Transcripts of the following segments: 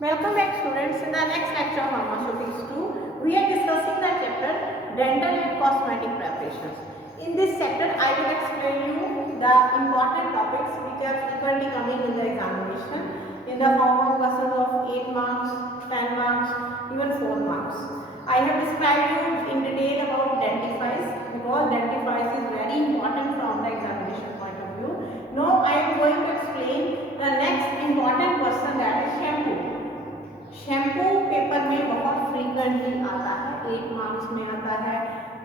Welcome back students. In the next lecture of Pharmaceutics 2, we are discussing the chapter Dental and Cosmetic Preparations. In this chapter, I will explain you the important topics which are frequently coming in the examination in the form of questions of 8 marks, 10 marks, even 4 marks. I have described you in detail about dentifrice because dentifrice is very important from the examination point of view. Now I am going to explain the next important question, that is shampoo. Shampoo paper में बहुत frequently आता है, 8 marks में आता है,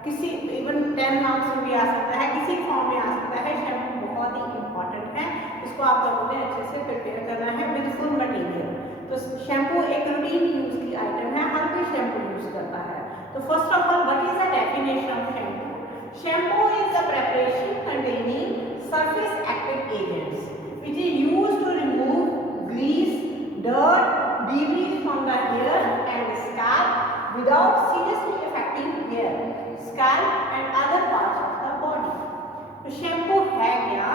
किसी even 10 marks में भी आ सकता है, किसी फॉर्म में आ सकता है। शैम्पू बहुत ही इम्पॉर्टेंट है, इसको आप लोगों ने अच्छे से प्रिपेयर करना है विद फुल मटेरियल। तो शैम्पू एक रूटीन यूज की आइटम है, हर कोई शैम्पू यूज करता है। तो first of all, what is the definition of shampoo? Shampoo is the preparation containing surface active agents which is used to remove grease, dirt, debris from the hair and scalp without seriously affecting hair, scalp and other parts of the body. तो shampoo है क्या?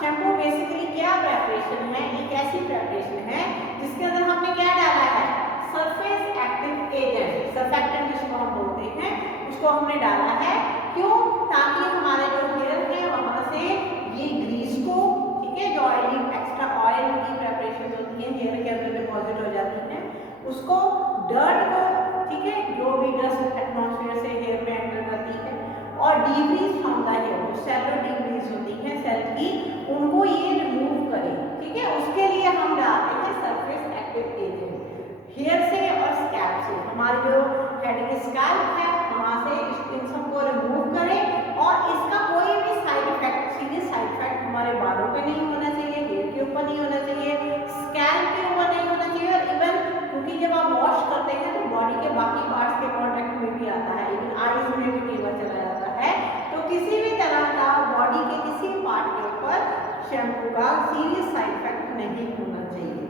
Shampoo basically क्या preparation है? एक ऐसी preparation है जिसके अंदर हमने क्या डाला है? सरफेस एक्टिव एजेंट, सर्फेक्टेंट जिसको हम बोलते हैं, उसको हमने डाला है। क्यों? ताकि हमारे जो हेयर है वहां से ये ग्रीस को, ठीक है, जो ऑयली एक्स्ट्रा ऑयल की प्रेपरेशन होती है हेयर के अंदर डिपॉजिट हो जाती है, उसको, डर्ट को, ठीक है, जो भी डस्ट एटमॉस्फेयर से हेयर में एंटर करती है, और डीब्रीज फ्रॉम द हेयर, जो सेलुलर डीब्रीज होती है सेल की, उनको ये रिमूव करे, ठीक है। उसके लिए हम डालते हैं सरफेस एक्टिव एजेंट हेयर से और स्कैल्प से। हमारी जो हेड की स्कैल्प है वहां से इन सबको रिमूव करें, और इसका कोई भी साइड इफेक्ट, सीधे साइड इफेक्ट हमारे बालों पे नहीं होना चाहिए, हेयर के ऊपर नहीं होना चाहिए, स्कैल्प के ऊपर नहीं होना चाहिए, और इवन क्योंकि जब आप वॉश करते हैं तो बॉडी के बाकी पार्ट्स के कांटेक्ट में भी आता है, इवन आईज में भी कई बार चला जाता है। तो किसी भी तरह का बॉडी के किसी पार्ट के ऊपर शैम्पू का सीरियस साइड इफेक्ट नहीं होना चाहिए।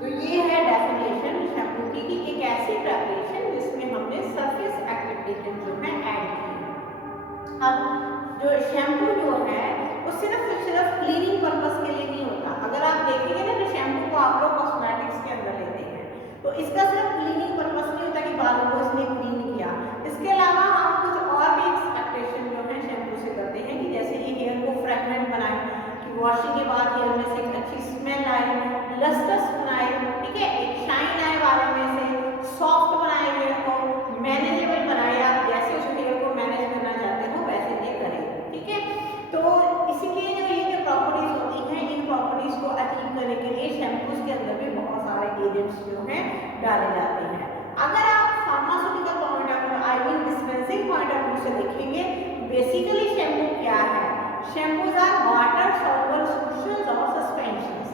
तो ये है डेफिनेशन शैम्पू की कि एक ऐसी प्रेपरेशन जिसमें हमने सरफेस एक्टिव एजेंट जो है ऐड किए। अब जो शैम्पू जो है वो सिर्फ क्लीनिंग पर्पस के लिए नहीं होता। अगर आप देखेंगे ना तो शैम्पू को आप लोग कॉस्मेटिक्स के अंदर लेते हैं, तो इसका सिर्फ क्लीनिंग पर्पस नहीं होता कि बालों को इसने क्लीन किया। इसके अलावा हम कुछ और भी एक्सपेक्टेशन जो है शैम्पू से करते हैं कि जैसे ये हेयर को फ्रेगनेंट बनाए, कि वॉशिंग के बाद हेयर में से एक अच्छी स्मेल आए, लस्टर्स बनाए, ठीक है, एक शाइन आए बालों में से, सॉफ्ट बनाए हेयर को, मैनेजेबल बनाए। आप जैसे उस हेयर को मैनेज करना चाहते हो वैसे ये करें, ठीक है। तो इसीलिए जो ये जो प्रॉपर्टीज होती हैं, इन प्रॉपर्टीज को अचीव करने के लिए शैम्पूज के अंदर भी बहुत सारे एजेंट्स जो हैं डाले जाते हैं। अगर आप pharmaceutical point of view, I mean dispensing point of view से देखेंगे, बेसिकली शैम्पू क्या है? Shampoos are water soluble solutions और सस्पेंशंस।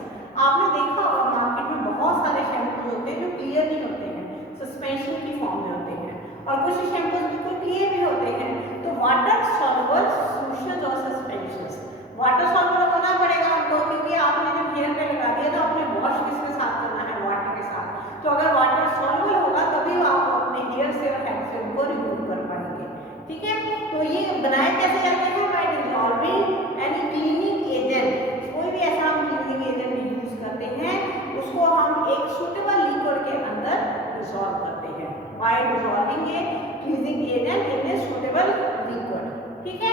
आपने देखा होगा मार्केट में बहुत सारे शैम्पू होते हैं जो क्लियर नहीं होते हैं, सस्पेंशन की फॉर्म में होते हैं, और कुछ शैम्पूज बिल्कुल क्लियर भी होते हैं। तो वाटर सॉल्युबल सॉल्यूशंस और सस्पेंशंस, वाटर सॉल्युबल होना पड़ेगा आपको, क्योंकि आपने जब हेयर पे लगा दिया तो आपने वॉश किसके साथ करना है? वाटर के साथ। तो अगर वाटर सॉल्युबल होगा तभी आप अपने हेयर से और हेड से उनको रिमूव कर पाएंगे, ठीक है। तो ये बनाए कैसे जाते हैं? Bye dissolving any cleaning agent. कोई भी ऐसा हम क्लीनिंग एजेंट यूज करते हैं उसको हम एक सुटेबल लिक्विड के अंदर डिसॉल्व करते हैं, bye dissolving A cleaning agent in a suitable liquid, ठीक है।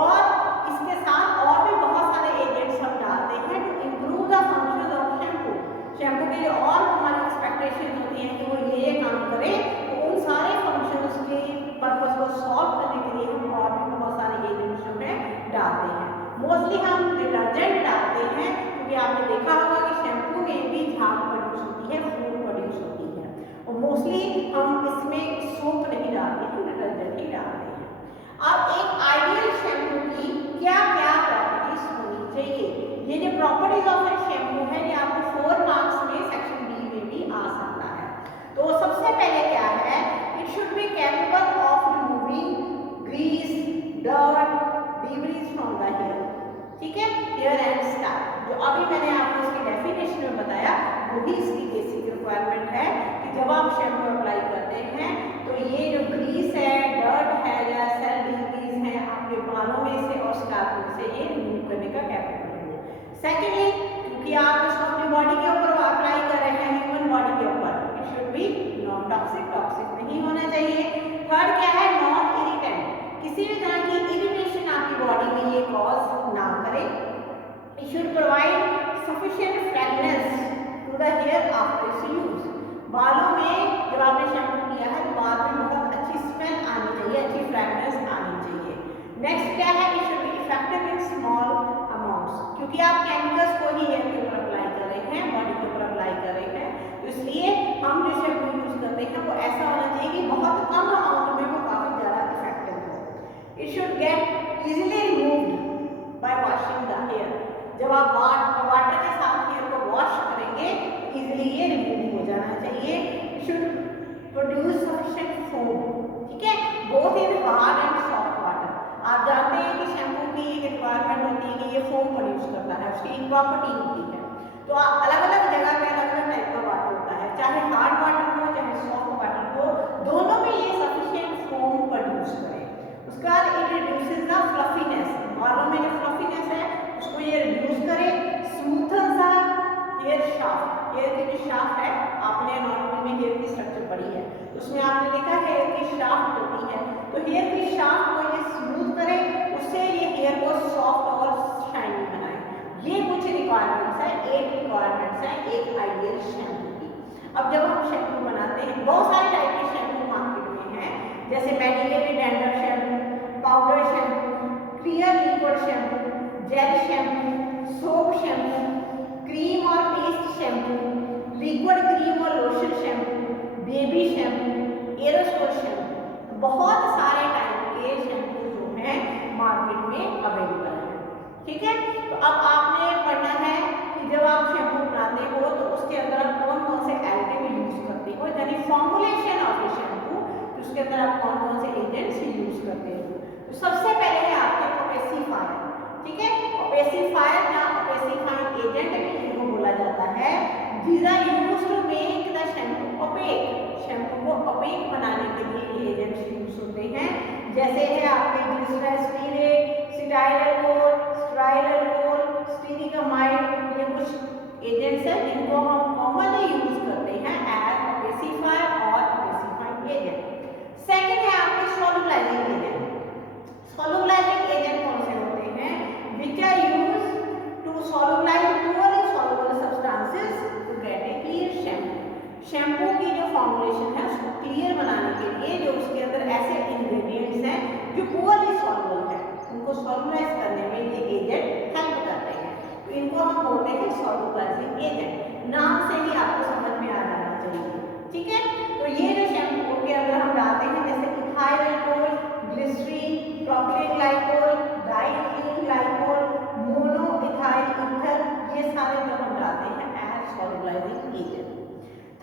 और इसके साथ और भी बहुत सारे एजेंट्स हम डालते हैं to improve the function of shampoo. Shampoo के लिए और हमारी एक्सपेक्टेशन होती है कि वो ये काम करे, तो उन सारे फंक्शंस के पर्पस को सॉल्व करने के लिए हम और भी बहुत सारे एजेंट्स जो है डालते हैं। मोस्टली हम डिटर्जेंट डालते हैं, क्योंकि आपने देखा होगा कि शैम्पू में भी झाग प्रोड्यूस होती है, फूड प्रोड्यूस होती है, और मोस्टली हम इसमें सोप नहीं डालते हैं, डिटर्जेंट ही डालते हैं। अब एक आइडियल शैम्पू की क्या क्या प्रॉपर्टीज होनी चाहिए? ये जो प्रॉपर्टीज ऑफ ए शैम्पू है ये आपको 4 मार्क्स में सेक्शन बी में भी आ सकता है। तो सबसे पहले क्या है? It should be capable of removing grease, dirt, debris from the hair, ठीक है, हेयर एंड स्कैल्प। जो अभी मैंने आपको इसकी डेफिनेशन में बताया वही इसकी बेसिक रिक्वायरमेंट है कि जब आप शैम्पू अप्लाई करते हैं तो ये जो ग्रीस है, डर्ट है या सेल डीब्रीज है आपके बालों में से और स्कैल्प में से ये रिमूव करने का कैपेबल है। सेकेंडली, क्योंकि आप इसको अपनी बॉडी के ऊपर अप्लाई कर रहे हैं, ह्यूमन बॉडी के ऊपर, चाहिए। थर्ड क्या है, नॉन इरिटेंट, किसी भी तरह की इरिटेशन आपकी बॉडी में ये कॉज ना करे। It should provide sufficient fragrance to the hair after its use, बालों में जब आपने शैम्पू किया है तो बाल में बहुत अच्छी स्मेल आनी चाहिए, अच्छी फ्रेगनेंस आनी चाहिए। नेक्स्ट क्या है, it should be effective in small amounts, क्योंकि आप केमिकल्स को ही हेयर के ऊपर अप्लाई कर रहे हैं, बॉडी के ऊपर अप्लाई कर रहे हैं, तो इसलिए हम जो शैम्पू यूज करते हैं वो ऐसा होना चाहिए कि बहुत कम अमाउंट में वो काफी ज्यादा इफेक्टिव हो। It should get easily removed by washing the hair, जब आप वाटर के साथ हेयर को वॉश करेंगे इजीली ये रिमूव हो जाना चाहिए। It should produce sufficient foam, ठीक है, both in hard and soft water. आप जानते हैं कि शैम्पू की एक रिक्वायरमेंट होती है कि ये फोम प्रोड्यूस करता है, उसकी एक प्रॉपर्टी होती है। तो अलग अलग जगह पे अलग अलग टाइप का वाटर होता है, चाहे हार्ड वाटर हो चाहे सॉफ्ट वाटर हो, दोनों में ये सफिशिएंट फोम प्रोड्यूस करे। उसके बाद इट रिड्यूसेस द फ्लफीनेस, बालों में जो फ्लफीनेस है उसको ये रिड्यूस करे। स्मूथन सा हेयर शाफ्ट, हेयर की जो शाफ्ट है, आपने एनाटॉमी में हेयर की स्ट्रक्चर पढ़ी है, उसमें आपने देखा है हेयर की शाफ्ट होती है, तो हेयर की शाफ्ट को ये स्मूथ करे, उससे ये हेयर को सॉफ्ट और शाइनी बनाए। ये कुछ रिक्वायरमेंट्स है, 8 रिक्वायरमेंट्स है एक आइडियल शैम्पू की। अब जब हम शैम्पू बनाते हैं, बहुत सारे टाइप के शैम्पू मार्केट में हैं, जैसे medicated dandruff shampoo, powder shampoo, clear liquid shampoo, gel shampoo, soap shampoo, cream और पेस्ट शैम्पू, लिक्विड क्रीम और lotion shampoo, baby shampoo, aerosol shampoo, बहुत सारे टाइप के शैम्पू जो हैं मार्केट में अवेलेबल है, ठीक है। तो अब आपने पढ़ना है कि जब आप शैम्पू बनाते हो तो उसके अंदर आप कौन कौन से एडिटिव यूज करते हो, यानी फॉर्मुलेशन ऑफ ए शैम्पू, उसके अंदर आप कौन कौन से एजेंट्स यूज करते हो। तो सबसे पहले है आपके ओपेसिफायर, ठीक है, ओपेसिफायर या ओपेसिफाइंग एजेंट भी इनको बोला जाता है। These are used to make the shampoo opaque, shampoo को opaque बनाने के लिए ये एजेंट्स यूज होते हैं, जैसे है आपके ग्लिसरेस्टिरेट, सिटाइल अल्कोहल, स्टाइल अल्कोहल, स्टीरिकामाइड, ये कुछ एजेंट्स हैं जिनको हम कॉमनली यूज करते हैं एज ओपेसिफायर और ओपेसिफाइंग एजेंट। सेकंड है आपके सोलुबलाइजिंग एजेंट। सोलुबलाइजिंग एजेंट कौन से होते हैं, which are used to solubilize poorly soluble substances to get a clear shampoo। Shampoo की जो फॉर्मुलेशन है उसको क्लियर बनाने के लिए जो उसके अंदर ऐसे इंग्रेडिएंट्स हैं जो पुअरली सॉल्युबल है, उनको सॉल्युबलाइज करने में ये एजेंट हेल्प करते हैं, तो इनको हम बोलते हैं सॉल्युबलाइजिंग एजेंट। नाम से ही आपको समझ में आ जाना चाहिए, ठीक है। तो ये जो शैम्पू के अंदर हम डालते हैं जैसे ethyl alcohol, glycerine, propylene glycol, diethylene glycol, mono ethyl ether, ये सारे जो हम डालते हैं एज सॉल्युबलाइजिंग एजेंट।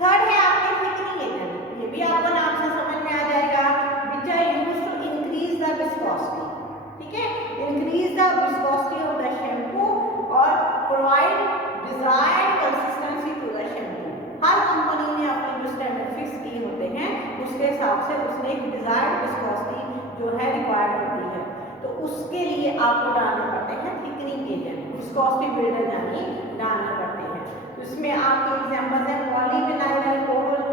थर्ड है आपके थिकनिंग एजेंट, ये भी आपको नाम से समझ में आ जाएगा, which are used to increase the viscosity, ठीक है, increase the viscosity of the shampoo और provide desired consistency to the shampoo। Her company ने अपने जो स्टैंडर्ड फिक्स किए होते हैं उसके हिसाब से उसने एक डिजायर्ड विस्कोसिटी जो है रिक्वायर्ड होती है, तो उसके लिए आपको डालने पड़ते हैं थिकनिंग एजेंट, विस्कोसिटी बिल्डर यानी डालना पड़ते हैं। तो इसमें आपके एग्जांपल हैं polyvinyl alcohol,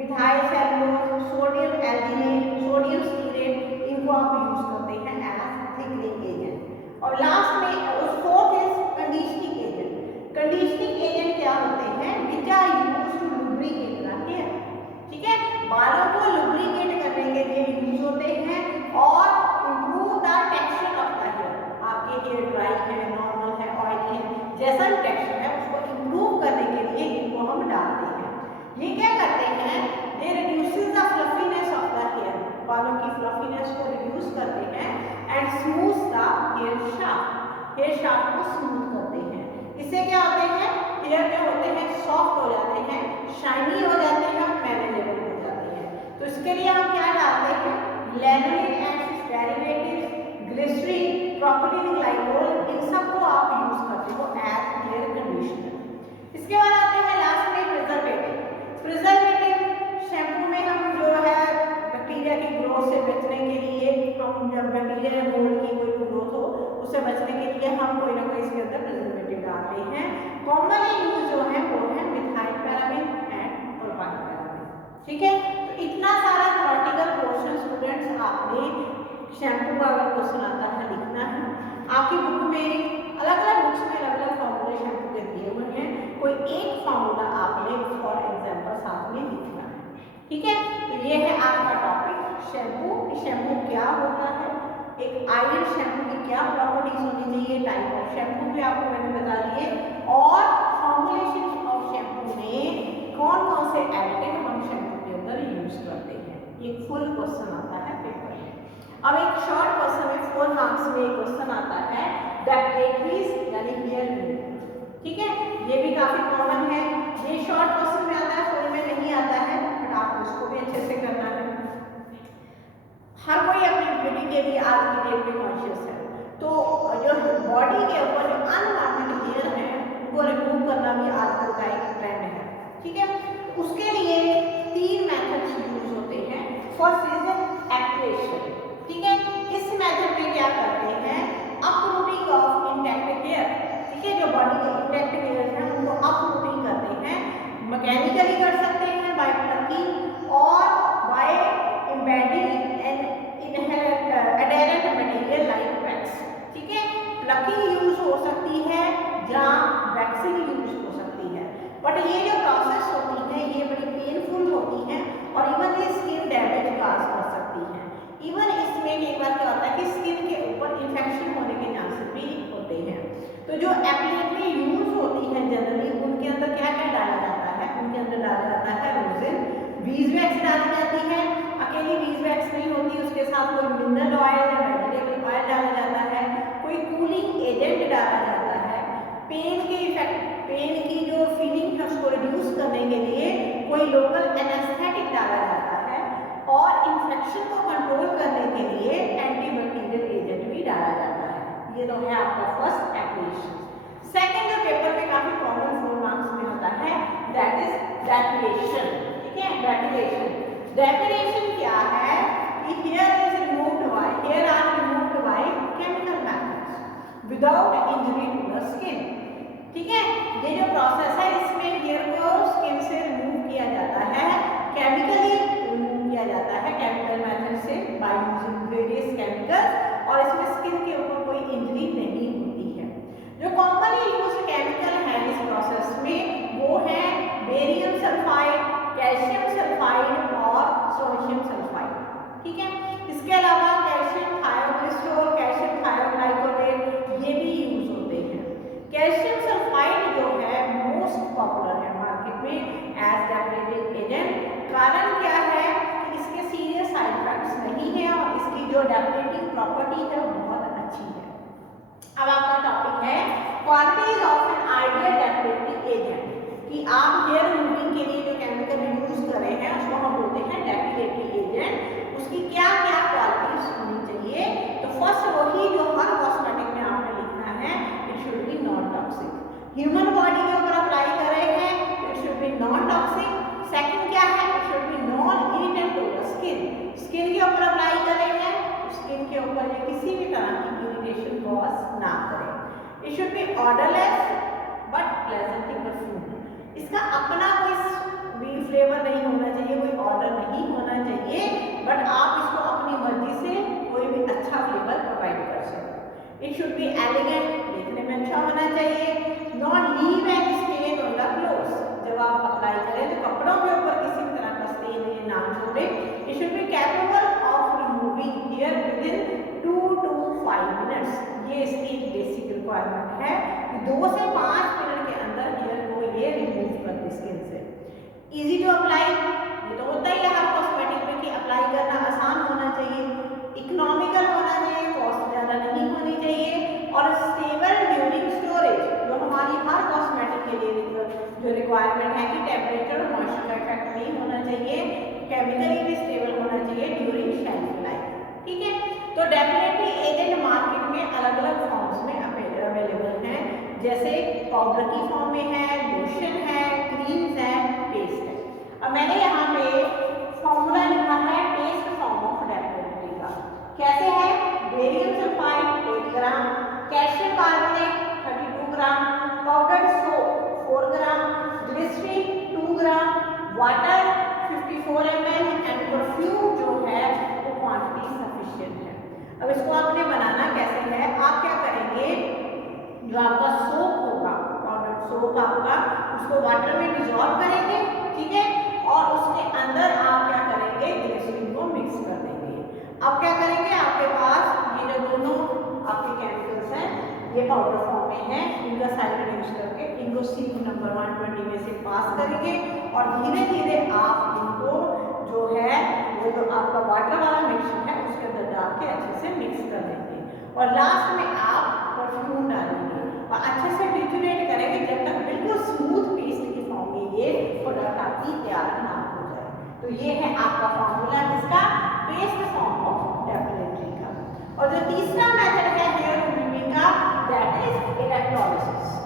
methyl cellulose, sodium alginate, sodium stearate, इनको आप यूज करते हैं एज थिकनिंग एजेंट। और लास्ट में fourth is conditioning agent. Conditioning agent क्या होते हैं, which are used to lubricate the hair, ठीक है, बालों को लुब्रिकेट करने के लिए यूज होते हैं और improve the texture of the hair. आपके हेयर ड्राई है, नॉर्मल है, ऑयली है, जैसा भी टेक्सचर है उसको इंप्रूव करने के लिए इनको हम डालते हैं। ये क्या करते हैं, they reduces the fluffiness of the hair, बालों की फ्लफीनेस को रिड्यूस करते हैं and smooth the hair shaft, hair shaft को स्मूथ करते हैं। इससे क्या होते हैं, हेयर जो होते हैं सॉफ्ट हो जाते हैं, शाइनी हो जाते हैं और मैनेजेबल हो जाते हैं। तो इसके लिए हम क्या डालते हैं, lanolic acid derivatives, glycerine, propylene glycol, इन सबको आप यूज करते हो एज हेयर कंडीशनर। इसके बाद आते हैं लास्ट में प्रिजर्वेटिव। प्रिजर्वेटिव शैम्पू में हम जो है बैक्टीरिया की ग्रोथ से बचने के लिए, हम जब बैक्टीरिया मोल्ड की कोई ग्रोथ हो उससे बचने के लिए हम कोई ना कोई इसके अंदर प्रिजर्वेटिव डालते हैं। कॉमनली यूज जो है वो है methyl paraben and propyl paraben, ठीक है। तो इतना सारा शैम्पू का अगर क्वेश्चन आता है लिखना है। आपकी बुक में अलग अलग बुक्स में अलग अलग फॉर्मूले शैम्पू के दिए हुए हैं, कोई एक फॉर्मूला आपने फॉर एग्जाम्पल साथ में लिखना है, ठीक है। तो ये है आपका टॉपिक शैम्पू। शैम्पू क्या होता है, एक आइडियल शैम्पू की क्या प्रॉपर्टीज होनी चाहिए, टाइप ऑफ शैम्पू भी आपको मैंने बता दिए, और फॉर्मुलेशन ऑफ शैम्पू में कौन कौन से एडिटिव हम शैम्पू के अंदर यूज करते हैं। ये फुल क्वेश्चन आता है पेपर में। अब एक शॉर्ट क्वेश्चन में 4 मार्क्स में एक क्वेश्चन आता है डेप्रेटरीज यानी हेयर रिमूव, ठीक है। ये भी काफी कॉमन है, ये शॉर्ट क्वेश्चन में आता है, फुल में नहीं आता है, बट आपको इसको भी अच्छे से करना है। हर कोई अपनी ब्यूटी के लिए आज की डेट में कॉन्शियस है, तो जो बॉडी के ऊपर जो अनवांटेड हेयर है उनको रिमूव करना भी आजकल का एक ट्रेंड है, ठीक है। उसके लिए 3 मेथड्स यूज होते हैं। फर्स्ट इज एक्टिवेशन, ठीक है। इस मेथड में क्या करते हैं, अपरूटिंग ऑफ इंटैक्ट हेयर, ठीक है। जो बॉडी के इंटैक्ट हेयर हैं उनको अपरूटिंग करते हैं, मैकेनिकली कर सकते हैं बाय प्लकिंग और by embedding adherent material like wax, ठीक है। प्लकिंग यूज हो सकती है या वैक्सिंग यूज हो सकती है, बट ये जो प्रोसेस होती है ये बड़ी पेनफुल होती है और इवन ये स्किन डैमेज काज कर सकती है। इवन इसमें एक बार क्या होता है कि स्किन के ऊपर इन्फेक्शन होने के चांसेस भी होते हैं। तो जो एप्लीकेटरी यूज होती है जनरली उनके अंदर क्या क्या डाला जाता है, उनके अंदर डाला जाता है रोजिन, बीज वैक्स डाली जाती है, अकेली बीज वैक्स नहीं होती, उसके साथ कोई मिनरल ऑयल या वेजिटेबल ऑयल डाला जाता है, कोई कूलिंग एजेंट डाला जाता है, पेन के इफेक्ट, पेन की जो फीलिंग है उसको रिड्यूस करने के लिए कोई लोकल एनेस्थेटिक डाला जाता है, और इन्फेक्शन को कंट्रोल करने के लिए एंटीबैक्टीरियल एजेंट भी डाला जाता है। ये तो है आपका फर्स्ट एप्लीकेशन। सेकंड जो पेपर में काफी कॉमन 4 मार्क्स में होता है दैट इज डेपिलेशन, ठीक है। डेपिलेशन क्या है कि hair is removed by, hair are removed by chemical methods without injury to the skin, ठीक है। ये जो प्रोसेस है इसमें हेयर को स्किन से रिमूव किया जाता है, केमिकली रिमूव किया जाता है केमिकल मेथड से बाय यूजिंग वेरियस केमिकल्स, और इसमें स्किन के ऊपर कोई इंजरी नहीं होती है। जो कॉमनली यूज्ड केमिकल है इस प्रोसेस में वो है बेरियम सल्फाइड, कैल्शियम सल्फाइड और सोडियम सल्फाइड, ठीक है। इसके अलावा कैल्शियम थायोग्लिसरॉल, कैल्शियम थायोग्लाइकोलेट ये भी यूज होते हैं। कैल्शियम सल्फाइड जो है मोस्ट पॉपुलर है मार्केट में एज डेकोरेटिव एजेंट। कारण क्या है कि इसके सीरियस साइड इफेक्ट्स नहीं है और इसकी जो डेकोरेटिव प्रॉपर्टी है वो बहुत अच्छी है। अब आपका टॉपिक है qualities of an ideal decorative agent, कि आप हेयर रिमूविंग के लिए जो केमिकल यूज कर रहे हैं उसको हम बोलते हैं डेकोरेटिव एजेंट। उसकी क्या क्या क्वालिटीज होनी चाहिए, तो फर्स्ट वही जो हर कॉस्मेटिक में आपने लिखना है, it should be non toxic. Human body के ऊपर अप्लाई कर रहे हैं it should be non toxic. Second क्या है, it should be non irritant to the skin, skin के ऊपर अप्लाई कर रहे हैं स्किन के ऊपर ये किसी भी तरह की इरिटेशन कॉज ना करे। It should B odourless but pleasantly perfumed, इसका अपना कोई भी फ्लेवर नहीं होना चाहिए, कोई ऑर्डर नहीं होना चाहिए, बट आप इसको अपनी मर्जी से कोई भी अच्छा फ्लेवर प्रोवाइड कर सकते। इट शुड बी एलिगेंट, देखने में अच्छा होना चाहिए। Not leave and stain on the clothes, जब आप अप्लाई करें तो कपड़ों के ऊपर किसी तरह का स्टेन ये ना छोड़े। It should be capable of removing here with in 2 to 5 minutes, ये इसकी बेसिक रिक्वायरमेंट है कि 2 से 5 मिनट के अंदर हेयर को ये रिमूव कर दे स्किन से। इजी टू अप्लाई, ये तो होता ही है हर कॉस्मेटिक में कि अप्लाई करना आसान होना चाहिए, इकोनॉमिकल होना चाहिए, कॉस्ट ज़्यादा नहीं होनी चाहिए, और स्टेबल ड्यूरिंग स्टोरेज, जो हमारी हर कॉस्मेटिक के लिए जो रिक्वायरमेंट है कि टेम्परेचर और मॉइस्चर का इफेक्ट नहीं होना चाहिए, केमिकली भी स्टेबल होना चाहिए ड्यूरिंग शेल्फ लाइफ, ठीक है। तो डेफिनेटली एजेंट मार्केट में अलग अलग फॉर्म्स में अवेलेबल हैं, जैसे पाउडर की फॉर्म में है, लोशन है, क्रीम्स है, पेस्ट है। अब मैंने यहाँ पे फॉर्मूला लिखा है पेस्ट फॉर्म ऑफ डेकोरेटिव का, कैसे है, barium sulphide 8 gram, calcium carbonate 32 gram, powdered soap 4 gram, glycerine 2 gram, water 54 ml and perfume जो है वो क्वांटिटी सफिशिएंट है। आपका सोप होगा, पाउडर सोप आपका, उसको वाटर में डिजॉल्व करेंगे, ठीक है, और उसके अंदर आप क्या करेंगे, ग्लिसरीन को मिक्स कर देंगे। अब क्या करेंगे, आपके पास ये जो दोनों आपके केमिकल्स हैं ये पाउडर फॉर्म में है, इनका साइड अरेंज करके इनको सीप नंबर 120 में से पास करेंगे और धीरे धीरे आप इनको जो है वो जो आपका वाटर वाला मिक्सचर है उसके अंदर डाल के अच्छे से मिक्स कर देंगे और लास्ट में आप परफ्यूम डालेंगे और अच्छे से ट्रिट्यूरेट करेंगे जब तक बिल्कुल स्मूथ पेस्ट की फॉर्म में ये प्रोडक्ट आपकी तैयार ना हो जाए। तो ये है आपका फॉर्मूला जिसका पेस्ट फॉर्म ऑफ डेफिनेटली का। और जो तीसरा मेथड है हेयर रिमूविंग का, दैट इज इलेक्ट्रोलिसिस।